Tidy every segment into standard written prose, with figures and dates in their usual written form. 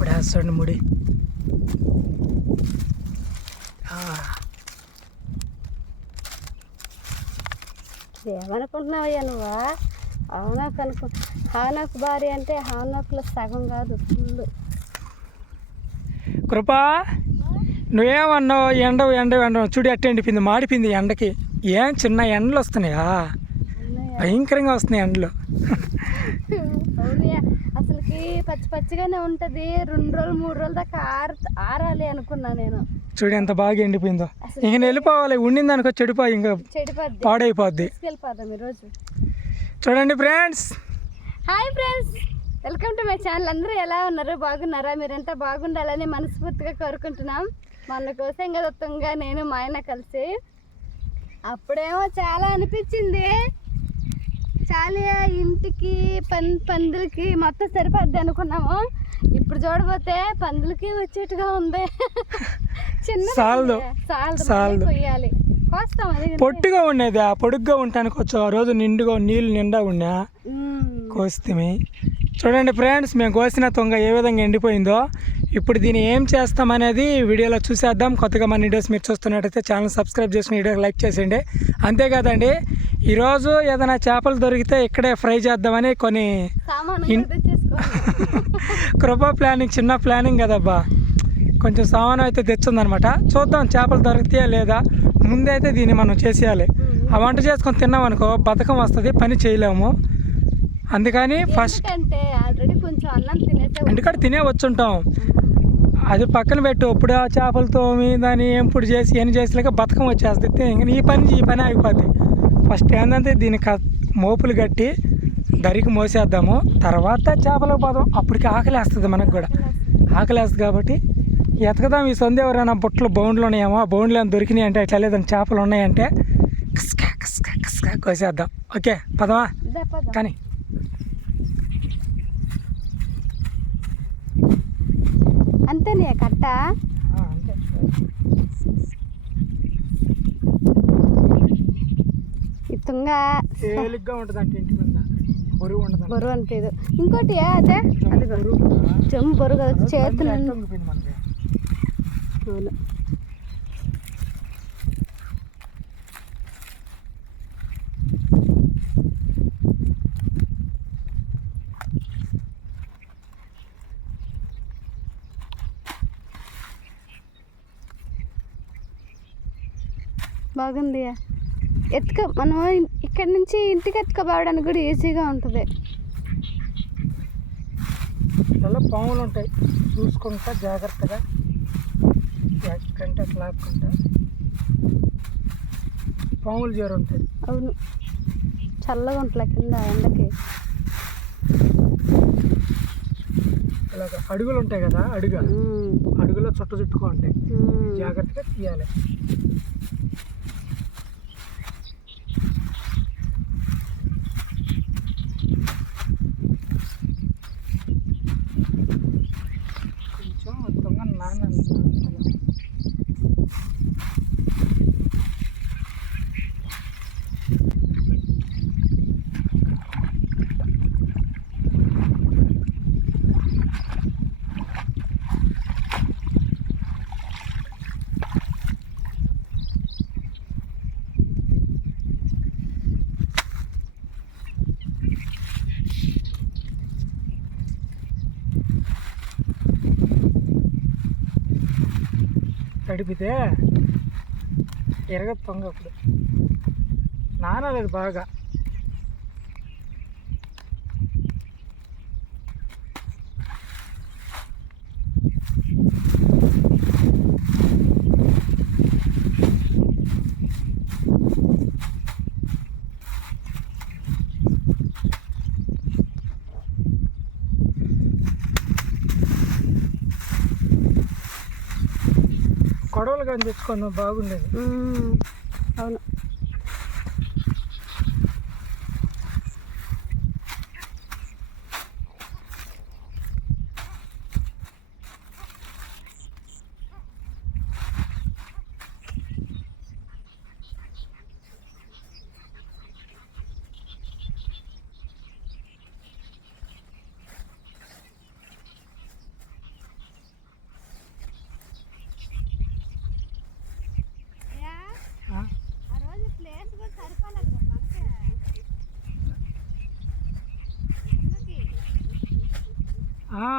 ఇప్పుడు వేస్తాడు ముడి. ఏమనుకుంటున్నావయ్యా నువ్వా? హావనాకు అనుకో. హావనాకు భార్య అంటే హావనాకులో సగం కాదు, ఫుల్. కృప నువ్వేమన్నావు? ఎండ చూడు ఎట్ట ఎండిపోయింది, మాడిపోయింది ఎండకి. ఏం చిన్న ఎండలు వస్తున్నాయా? భయంకరంగా వస్తున్నాయి ఎండలు. అవునయ్యా, అసలుకి పచ్చి పచ్చిగానే ఉంటుంది. 2 రోజులు 3 రోజుల దాకా ఆరాలి అనుకున్నా నేను. చూడు ఎంత బాగా ఎండిపోయిందో. ఇంక వెళ్ళిపోవాలి, ఉండింది అనుకో చెడిపోయి ఇంకా పాడైపోద్ది. తీసుకెళ్ళిపోదాం ఈరోజు. చూడండి friends. Hi friends, welcome to my channel. అందరూ ఎలా ఉన్నారు? బాగున్నారా? మీరంతా బాగుండాలని మనస్ఫూర్తిగా కోరుకుంటున్నాం. మొన్న కోసం కదా తుంగా నేను మా ఆయన కలిసి, అప్పుడేమో చాలా అనిపించింది. చాలా ఇంటికి పందులకి మొత్తం సరిపోద్ది అనుకున్నాము. ఇప్పుడు చూడబోతే పందులకి వచ్చేట్టుగా ఉంది. చిన్న కొయ్యాలి, కోస్తాం. అది పొట్టుగా ఉండేది, పొడుగ్గా ఉంటానికి వచ్చు. ఆ రోజు నిండుగా నీళ్ళు నిండా ఉన్నా కోస్తే. చూడండి ఫ్రెండ్స్, మేము కోసిన తుంగ ఏ విధంగా ఎండిపోయిందో. ఇప్పుడు దీన్ని ఏం చేస్తామనేది వీడియోలో చూసేద్దాం. కొత్తగా మన వీడియోస్ మీరు చూస్తున్నట్టయితే ఛానల్ సబ్స్క్రైబ్ చేసిన వీడియోకి లైక్ చేసేయండి. అంతేకాదండి, ఈరోజు ఏదైనా చేపలు దొరికితే ఇక్కడే ఫ్రై చేద్దామని కొన్ని కృప ప్లానింగ్, చిన్న ప్లానింగ్ కదబ్బా, కొంచెం సామాను అయితే తెచ్చుందనమాట. చూద్దాం చేపలు దొరికితే లేదా. ముందైతే దీన్ని మనం చేసేయాలి. ఆ వంట చేసుకొని తిన్నాం అనుకో బద్ధకం వస్తుంది, పని చేయలేము. అందుకని ఫస్ట్ ఎందుకంటే తినే వచ్చుంటాం, అది పక్కన పెట్టు. ఇప్పుడు ఆ చేపలతో దాన్ని ఏంపుడు చేసి ఏం చేసేలాగా బద్ధకం వచ్చేస్తుంది. ఇంకా ఈ పని ఆగిపోద్ది. ఫస్ట్ ఏంటంటే దీనికి మోపులు కట్టి దరికి మోసేద్దాము. తర్వాత చేపలకు పోదాం. అప్పటికి ఆకలేస్తుంది, మనకు కూడా ఆకలేస్తుంది. కాబట్టి ఎతకదాం. ఈ సందు ఎవరైనా బుట్టలు బౌండ్లు ఉన్నాయేమో, ఆ బౌండ్లు ఏమైనా దొరికినాయి అంటే, ఇట్లా లేదని చేపలు ఉన్నాయంటే కస్కా కస్కా కస్కా కోసేద్దాం. ఓకే పదమా? కానీ అంతేనే కట్ట. ఈ తుంగ తేలిగ్గా ఉంటుంది అంటే ఇంటి మీద బరువు ఉండదు. బరువు అనిపించదు. ఇంకోటి అదే అది జమ్ము బరువు కదా చేతులు. అవును, బాగుంది. మనం ఇక్కడ నుంచి ఇంటికి ఎత్తుకోబోవడానికి కూడా ఈజీగా ఉంటుంది. చాలా పాములు ఉంటాయి, చూసుకుంటా జాగ్రత్తగా ఎక్కడంటే లాక్కుంటా. పాములు చేరుంటాయి. అవును, చల్లగా ఉంటుంది కింద ఎండకి. ఇలాగ అడుగులు ఉంటాయి కదా, అడుగులో చుట్టుకో ఉంటాయి, జాగ్రత్తగా తీయాలి. కొంచెం మొత్తంగా నాన్న తడిపితే ఎరగ పొంగ. అప్పుడు నానలేదు బాగా. కొడవలు కానీ తెచ్చుకున్నాం, బాగుండేది. అవును,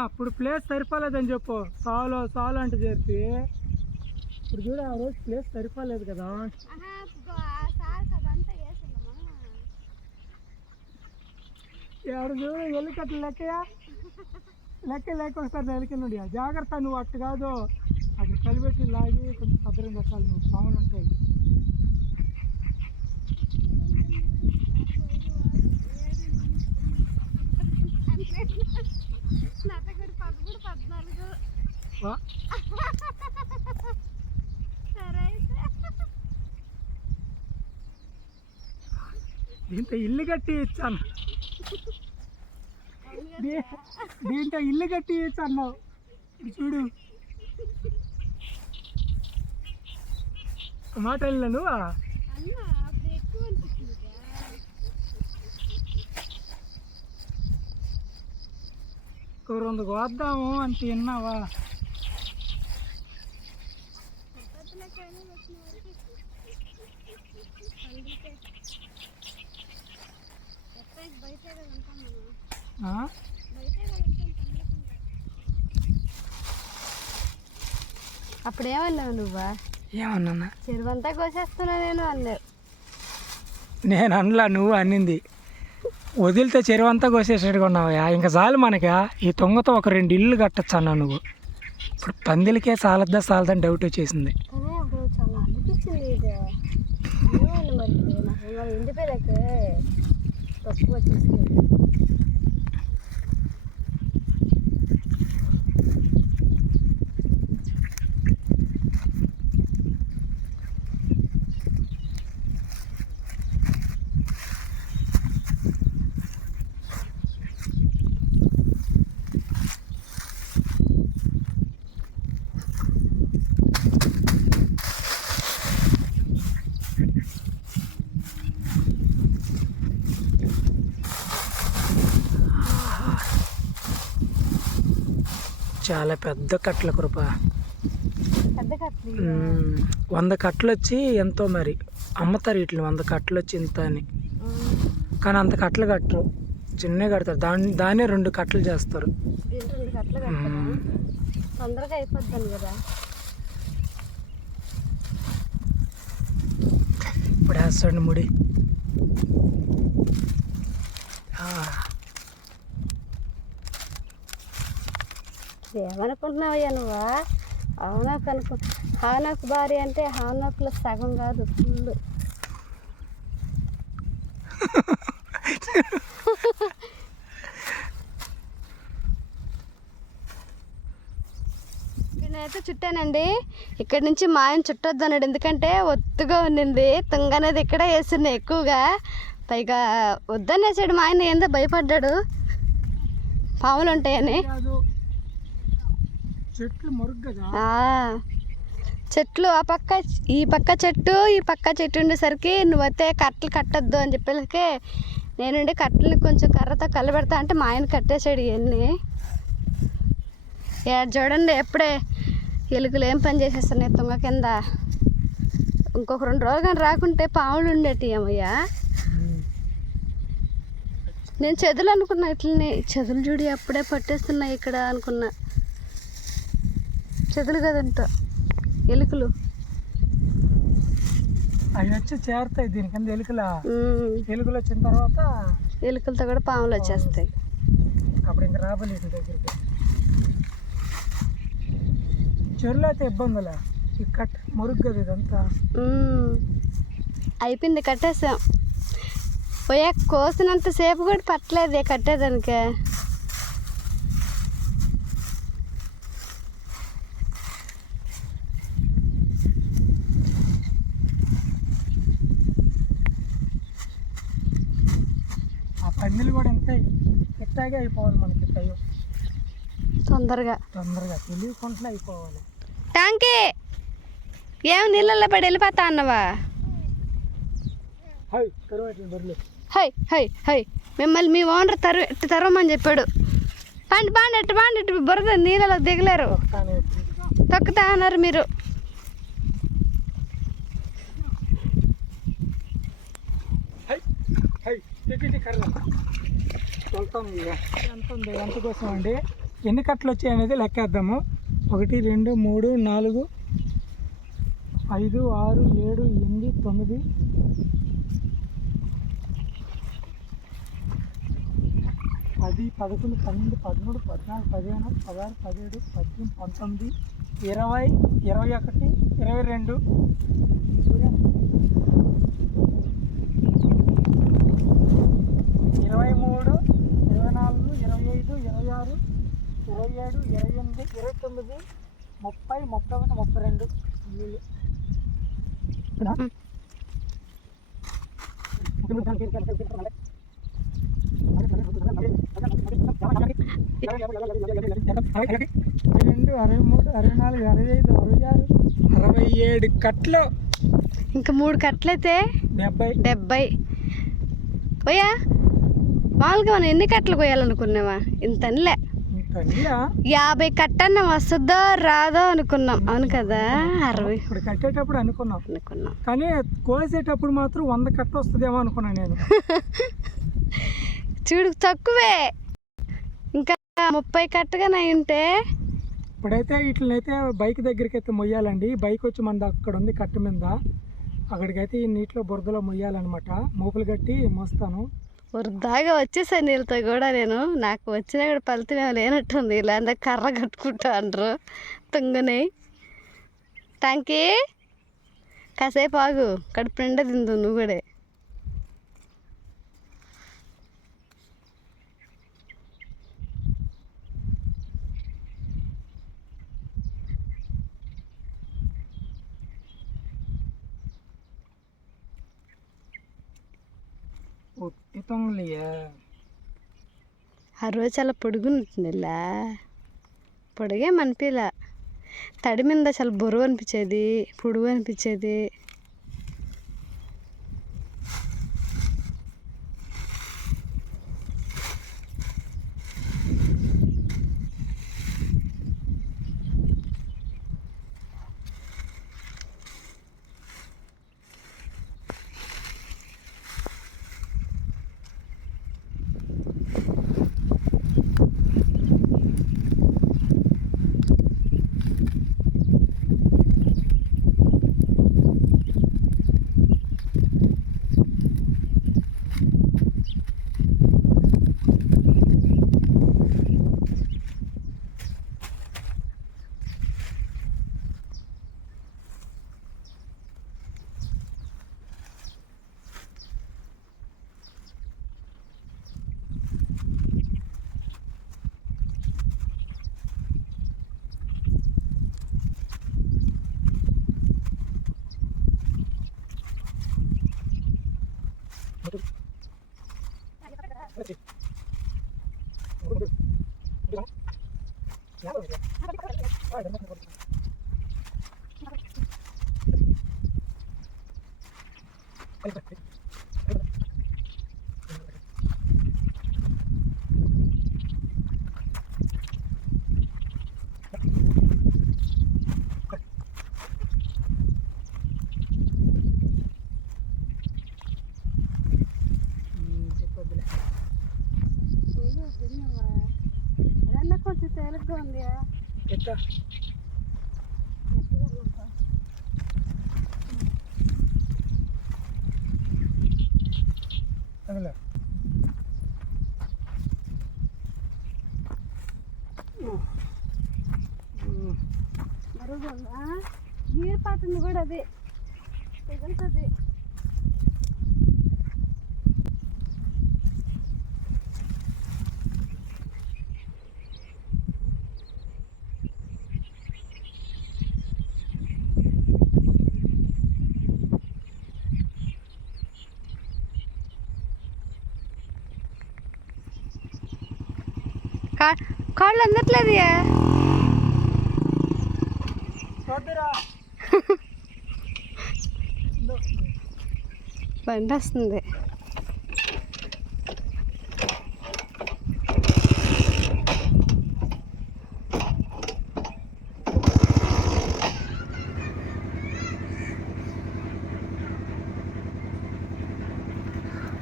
అప్పుడు ప్లేస్ సరిపోలేదని చెప్పు. సాలు సాలు అంటే చెప్పి ఇప్పుడు చూడు ఆ రోజు ప్లేస్ సరిపోలేదు కదా. ఎవరు చూడు ఎల్లికట్టు లెక్కయా లెక్క ఒకసారి ఎలికినుడి జాగ్రత్త. నువ్వు అట్టు కాదు అక్కడ కలిపెట్టి లాగి కొంచెం భద్రం పెట్టాలి. నువ్వు పాములు ఉంటాయి. దీంతో ఇల్లు కట్టి ఇచ్చాను. దీంతో ఇల్లు కట్టి ఇచ్చాను. చూడు మాట వెళ్ళినా నువ్వు కూరందుకు వద్దాము అంటే విన్నావా? అప్పుడేమన్నావు నువ్వా? ఏమన్నా చెరువంతా కోసేస్తున్నా నేను అన్నావు. నేను అనలా, నువ్వు అన్నింది. వదిలితే చెరువంతా కోసేసేట్టుగా ఉన్నావా? ఇంకా చాలు మనకా. ఈ తొంగతో ఒక 2 ఇల్లు కట్టచ్చు అన్నావు నువ్వు. ఇప్పుడు పందిలకే చాలదని డౌట్ వచ్చేసింది. కానీ అప్పుడు చాలా అనిపించింది. ఇది ఏమైంది మరి నాకు ఎండిపోయాక తక్కువ వచ్చేసింది. చాలా పెద్ద కట్టల కృప. పెద్ద కట్టలు 100 కట్టలు వచ్చి ఎంతో మరి అమ్ముతారు వీటిని. 100 కట్టలు వచ్చి ఇంత అని. కానీ అంత కట్టలు కట్టరు, చిన్నగా కడతారు. దాన్నే 2 కట్టలు చేస్తారు. 2 కట్టలు కడతారా? తొందరగా అయిపోద్దాను కదా. ఇప్పుడు వేస్తాడు ముడి. ఏమనుకుంటున్నావయ్యా నువ్వా? హానాకు అనుకో. హానాకు భార్య అంటే హానాకులో సగం కాదు, ఫుల్. నేనైతే చుట్టానండి. ఇక్కడి నుంచి మా ఆయన చుట్టొద్దు అన్నాడు. ఎందుకంటే ఒత్తుగా ఉండింది. తుంగ అనేది ఇక్కడే వేస్తున్నాయి ఎక్కువగా. పైగా వద్దనేసాడు మా ఆయన. ఏందో భయపడ్డాడు పాములు ఉంటాయని. చెట్లు ఆ పక్క ఈ పక్క చెట్టు ఈ పక్క చెట్టు ఉండేసరికి నువ్వైతే కట్టలు కట్టద్దు అని చెప్పేసరికి నేనుండి కట్టలు కొంచెం కర్రతో కలబెడతా అంటే మా ఆయన కట్టేసాడు ఇవన్నీ. చూడండి ఎప్పుడే ఎలుకలు ఏం పని చేసేస్తున్నాయి తుంగ కింద. ఇంకొక 2 రోజులు కానీ రాకుంటే పాములు ఉండేటి ఏమయ్యా. నేను చెదులు అనుకున్నా. ఇట్లనే చెదులు చూడి అప్పుడే పట్టేస్తున్నాయి ఇక్కడ అనుకున్నా. చెదులు కదంట, ఎలుకలు. అవి వచ్చి చేరుతాయి దీని కింద ఎలుకలు. ఎలుకలు వచ్చిన తర్వాత ఎలుకలతో కూడా పాములు వచ్చేస్తాయి. అప్పుడు ఇంకా రాబోలేదు దగ్గరికి. చెరువులో అయితే ఇబ్బందులే. ఈ కట్ మురుగు కదా ఇదంతా. అయిపోయింది, కట్టేసాం. పోయా కోసినంత సేపు కూడా పట్టలేదు కట్టేదానికి. ఆ పందిలు కూడా ఎంత ఇట్టాగే అయిపోవాలి మనకి. టైం తొందరగా తెలియకుండా అయిపోవాలి. ట్యాంకీ ఏం నీళ్ళల్లో పడి వెళ్ళిపోతా అన్నవా? హై హై హై మిమ్మల్ని మీ ఓనర్ తరవమని చెప్పాడు. బాండి బురద నీళ్ళలో దిగలేరు, తొక్కుతా అన్నారు మీరు. ఎంత ఉంది ఎంత కోసం అండి? ఎన్ని కట్టలు వచ్చాయి అనేది లెక్కేద్దాము. 1 2 3 4 5 6 7 8 9 10 11 12 13 14 15 16 17 18 19 20 21 22 23 24 25 26 27 28 29 30 31 32 వీళ్ళు రెండు 63 64 65 66 67 కట్లు. ఇంకా 3 కట్లయితే 70. పోయా మామూలుగా మనం ఎన్ని కట్టలు కోయాలనుకున్నావా? ఇంతనిలే 50 కట్టన్న వస్తుందో రాదో అనుకున్నాం. అవును కదా, 60 ఇప్పుడు కట్టేటప్పుడు అనుకున్నాం, కానీ కోసేటప్పుడు మాత్రం 100 కట్ట వస్తుందేమో అనుకున్నాను నేను. చూడు తక్కువే, ఇంకా 30 కట్టగా ఉంటే. ఇప్పుడైతే వీటినైతే బైక్ దగ్గరికి అయితే మొయ్యాలండి. బైక్ వచ్చి మన అక్కడ ఉంది కట్ట మీద, అక్కడికైతే ఈ నీటిలో బురదలో మొయ్యాలన్నమాట. మోపులు కట్టి మోస్తాను. వృద్ధాగా వచ్చేసాను నీళ్ళతో కూడా నేను. నాకు వచ్చినా కూడా ఫలితం ఏమో లేనట్టుంది. ఇలా అంతా కర్ర కట్టుకుంటా అంటారు తుంగని. థ్యాంక్ కాసేపు ఆగు, కడుపు నిండా తిందు నువ్వు కూడా. ఆ రోజు చాలా పొడుగుంటుంది, ఇలా పొడుగే మనిపిలా. తడి మీద చాలా బరువు అనిపించేది, పొడుగు అనిపించేది. కొంచెం తేలిగ్గా ఉంది. మరుగుందా నీరు పాతుంది కూడా, అది తగులుతుంది. కాళ్ళు అందట్లేదు. బండి వస్తుంది.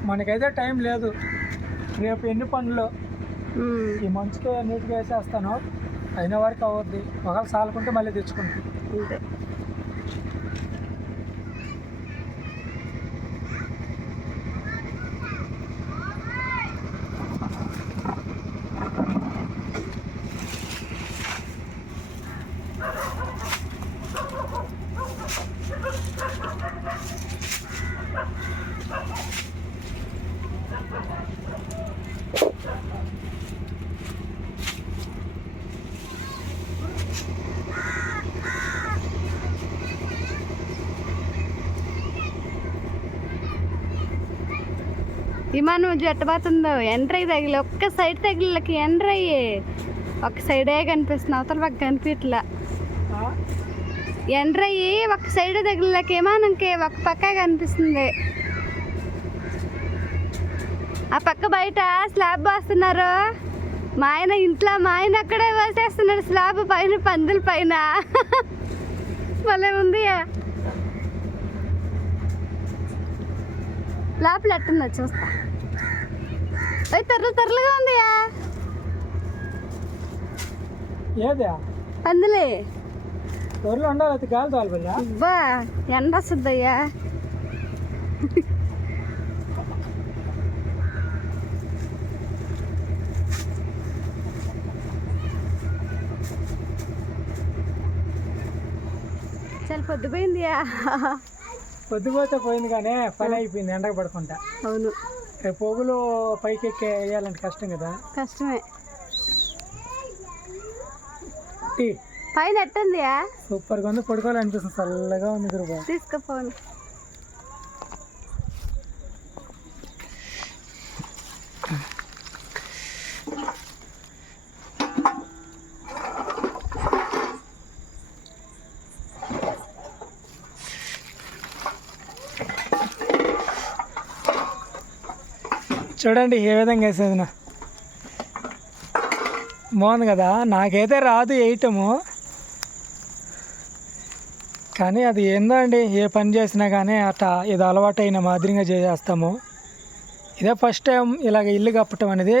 మనకైతే టైం లేదు. రేపు ఎన్ని పనులు ఈ మంచుకే నీట్గా వేసేస్తాను, అయిన వరకు అవుద్ది. ఒకవేళ సాలుకుంటే మళ్ళీ తెచ్చుకుంటాను. అంతే. విమానం జట్టబోతుందో ఎండ్రయ్య తగిలి ఒక్క సైడ్ తగిలికి ఎండ్రయ్యి ఒక సైడే కనిపిస్తుంది, అవతల పక్క కనిపించట్లా. ఎండ్రయ్యి ఒక సైడ్ తగిలికి విమానంకి ఒక పక్క కనిపిస్తుంది. ఆ పక్క బయట స్లాబ్ వేస్తున్నారు. మా ఆయన ఇంట్లో మా ఆయన అక్కడే వేసేస్తున్నాడు స్లాబ్ పైన, పందుల పైన. భలే ఉంది. లోపల ఎట్టుందో చూస్తా. తెరలుగా ఉందియా. ఏదా పందులే త్వరలో ఉండాలి, అది గాలి తోలబోయా. అబ్బా ఎండ వస్తుందయ్యా. చాలా పొద్దుపోయిందియా. పొద్దుపోతే పోయింది కానీ పని అయిపోయింది ఎండకు పడుకుంటా. అవును, రేపు పొగులు పైకి ఎక్కి వేయాలంటే కష్టం కదా. కష్టమే. టీ పైన ఎట్టుందియా? సూపర్గా ఉంది, పడుకోవాలనిపిస్తుంది, చల్లగా ఉంది గురుబా. తీసుకుపోను. చూడండి ఏ విధంగా వేసేది నా బాగుంది కదా. నాకైతే రాదు వేయటము, కానీ అది ఏందో అండి, ఏ పని చేసినా కానీ అట్లా ఇది అలవాటు అయిన మాదిరిగా చేసేస్తాము. ఇదే ఫస్ట్ టైం ఇలాగ ఇల్లు కప్పటం అనేది.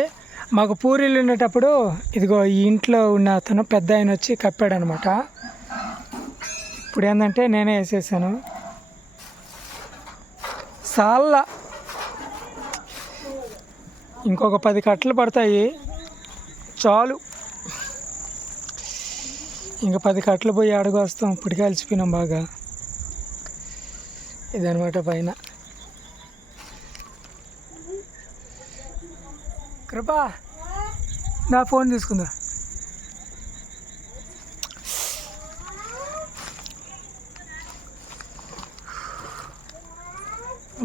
మాకు పూరీలు ఉండేటప్పుడు ఇదిగో ఈ ఇంట్లో ఉన్న అతను పెద్ద ఆయన వచ్చి కప్పాడనమాట. ఇప్పుడు ఏంటంటే నేనే వేసేసాను. చాలా ఇంకొక 10 కట్టలు పడతాయి చాలు. ఇంకా 10 కట్టలు పోయి అడుగు వస్తాం. ఇప్పటికే అలసిపోయినాం బాగా. ఇదనమాట పైన. కృపా నా ఫోన్ తీసుకుందా.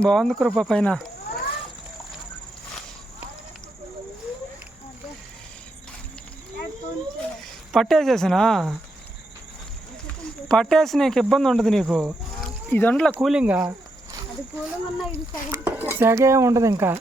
బాగుంది కృప పైన. పట్టేసేసినా పట్టేసి నీకు ఇబ్బంది ఉండదు. నీకు ఇది ఉండలే కూలింగా, సెగ ఏమి ఉండదు ఇంకా.